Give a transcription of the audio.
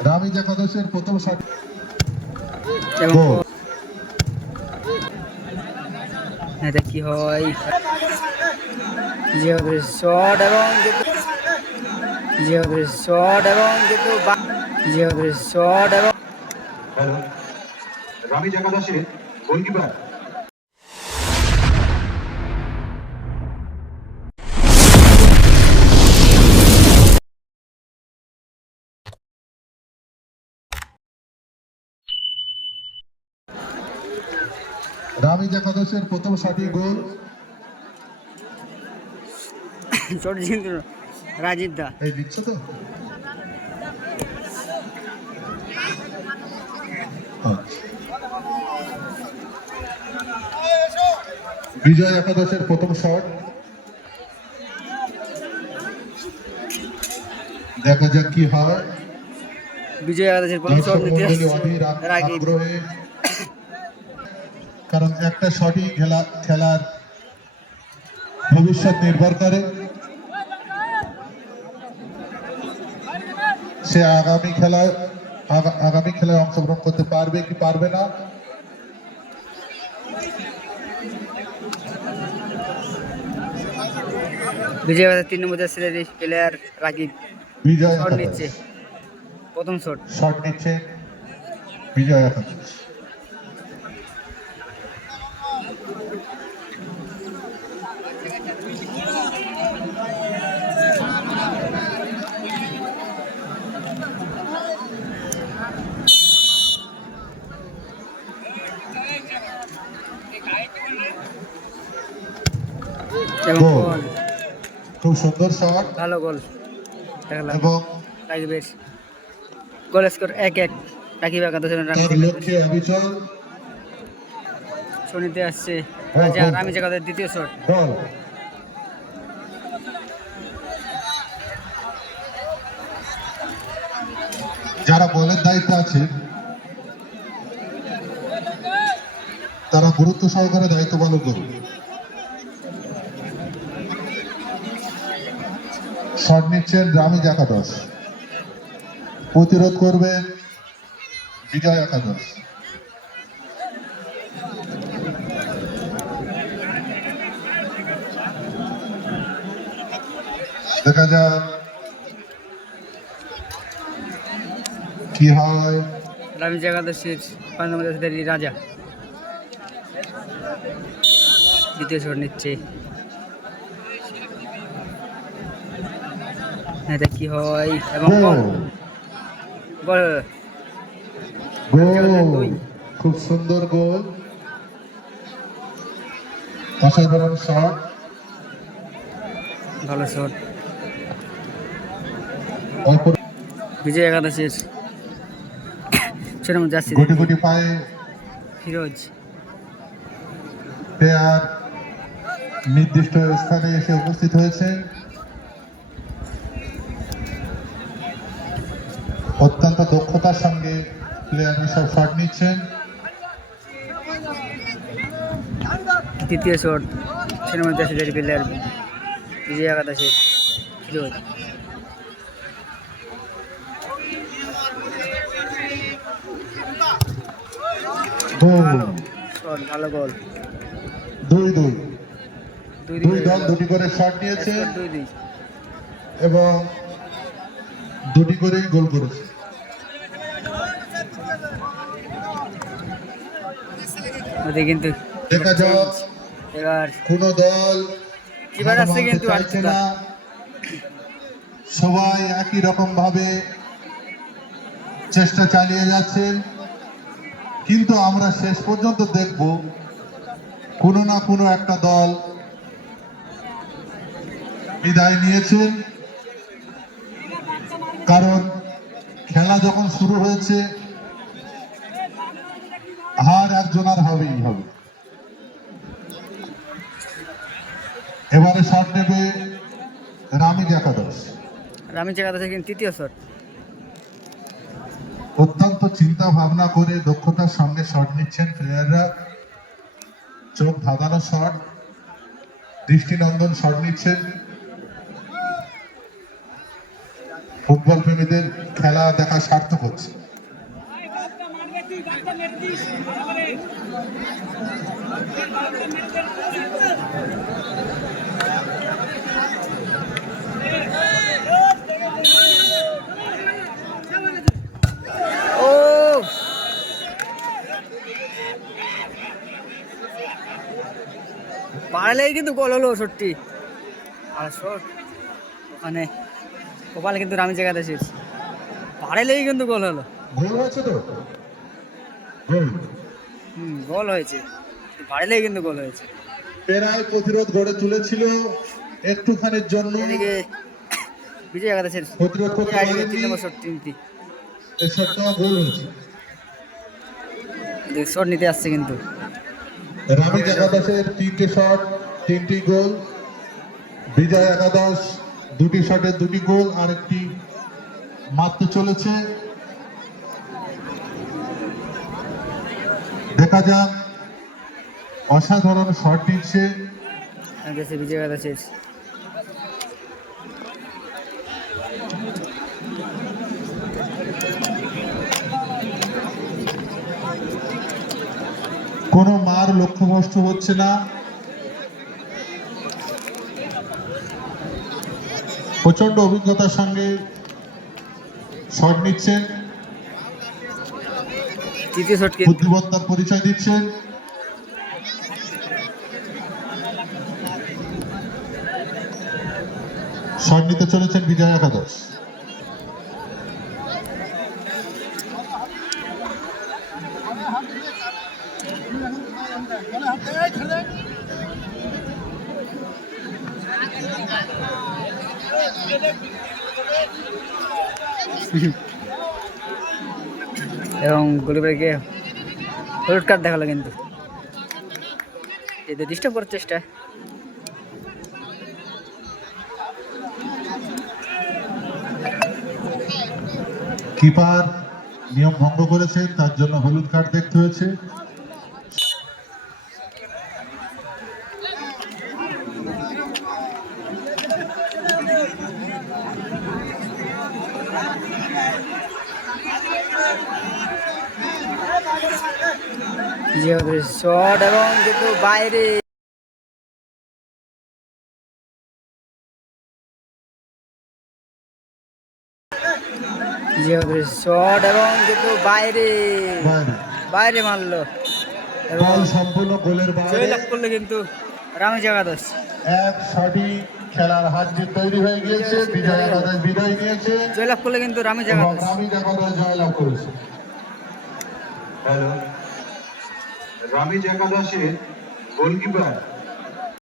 রামিজ একাদশের প্রথম শট এটা কি হয় যেহেতু শট এবং শট এবং কিন্তু শট এবং একাদশের গোলকিপার রামিজ একাদশের প্রথম সঠিক গোল। রাজীব দা। এই দিচ্ছে তো? বিজয় একাদশের প্রথম শট। দেখা যাক কি হয়। বিজয় একাদশের প্রথম শট নিতে আগ্রহে কারণ একটা শটই খেলা খেলার ভবিষ্যৎ নির্ভর করে। সে আগামী খেলায় আগা- আগামী খেলায় অংশগ্রহণ করতে পারবে কি পারবে না? বিজয় তিন number player Rakib Bijoy shot নিচ্ছে। প্রথম শট। শট নিচ্ছে বিজয় গোল। গোল খুব সুন্দর শট ভালো গোল এবং রাকিবের গোল স্কোর এক এক। রাকিব তার লক্ষ্যে অবিচল। শনিতে আসছে হ্যাঁ, গোল। রামি জায়গাতে দ্বিতীয় শট বল। যারা বলের দায়িত্ব আছে তারা গুরুত্ব সহকারে দায়িত্ব পালন করুন। শট নিচ্ছেন রামিজ একাদশ। প্রতিরোধ করবেন বিজয় একাদশ। দেখা যাক কি হয়। রামি একাদশের পাঁচ রাজা। দ্বিতীয় শট নিচ্ছে এটা কি হয়? এবং গোল। গোল গোল। খুব সুন্দর গোল। অসাধারণ শট। ভালো শট। বিজয় একাদশের নম্বর জার্সি গুটি গুটি পায়ে ফিরোজ। প্লেয়ার নির্দিষ্ট স্থানে এসে উপস্থিত হয়েছে। অত্যন্ত দক্ষতার সঙ্গে প্লেয়ার সব শট নিচ্ছেন। তৃতীয় shot number jersey player Bijoy Firoz ভালো গোল দুই দুই। দুই দল দুটি করে শট নিয়েছে এবং দুটি করেই গোল করেছে। ওদের কিন্তু দেখা যাক। এবার কোন দল এবার আসছে কিন্তু সবাই একই রকম ভাবে চেষ্টা চালিয়ে যাচ্ছে কিন্তু আমরা শেষ পর্যন্ত দেখব কোনো না কোনো একটা দল বিদায় নিয়েছেন। কারণ খেলা যখন শুরু হয়েছে হার একজনার হবেই হবে। এবারে শট নেবে রামিজ একাদশ। রামি একাদশের কিন্তু তৃতীয় শট। অত্যন্ত চিন্তা ভাবনা করে দক্ষতার সঙ্গে শট নিচ্ছেন প্লেয়াররা। চোখ ধাঁধানো শট দৃষ্টিনন্দন শট নিচ্ছেন। ফুটবল প্রেমীদের খেলা দেখা সার্থক হচ্ছে। পারলেই কিন্তু গোল হলো সত্যি। আর ওখানে কপালে কিন্তু রামি জায়গাতে শেষ পারলেই কিন্তু গোল হলো। হুম। গোল হয়েছে। পারলেই কিন্তু গোল হয়েছে। পেরায় প্রতিরোধ গড়ে তুলেছিল একটুখানির জন্য। বিজয় শেষ প্রতিরোধ করতে তিন নম্বর তিনটি। এই শটটাও গোল হয়েছে। শট নিতে আসছে কিন্তু। রামিজ একাদশের তিনটে শট তিনটি গোল। বিজয় একাদশ দুটি শটের দুটি গোল আর একটি মারতে চলেছে। দেখা যাক। অসাধারণ শট দিচ্ছে। কোনো মার লক্ষ্যভ্রষ্ট হচ্ছে না। প্রচণ্ড অভিজ্ঞতার সঙ্গে শট নিচ্ছেন। তৃতীয় শট কিন্তু। বুদ্ধিমত্তার পরিচয় দিচ্ছেন। শট নিতে চলেছেন বিজয় একাদশ। এবং গরিবেরকে হলুদ কার্ড দেখাল কিন্তু। এদের ডিস্টার্ব করার চেষ্টা। কিপার নিয়ম ভঙ্গ করেছে, তার জন্য হলুদ কার্ড দেখতে হয়েছে। শট এবং কিন্তু বাইরে। শট এবং কিন্তু বাইরে। বাইরে। মারলো। এবং বল সম্পূর্ণ গোলের বাইরে। লাভ করল কিন্তু রামি জাগাদশ এক সঠিক খেলার হাত যে তৈরি হয়ে গিয়েছে বিজয় একাদশ বিদায় নিয়েছে। জয় লাভ করল কিন্তু রামি এবং জাগাদশ রামি একাদশ জয়লাভ করেছে। হ্যালো। রামিজ একাদশের গোলকিপার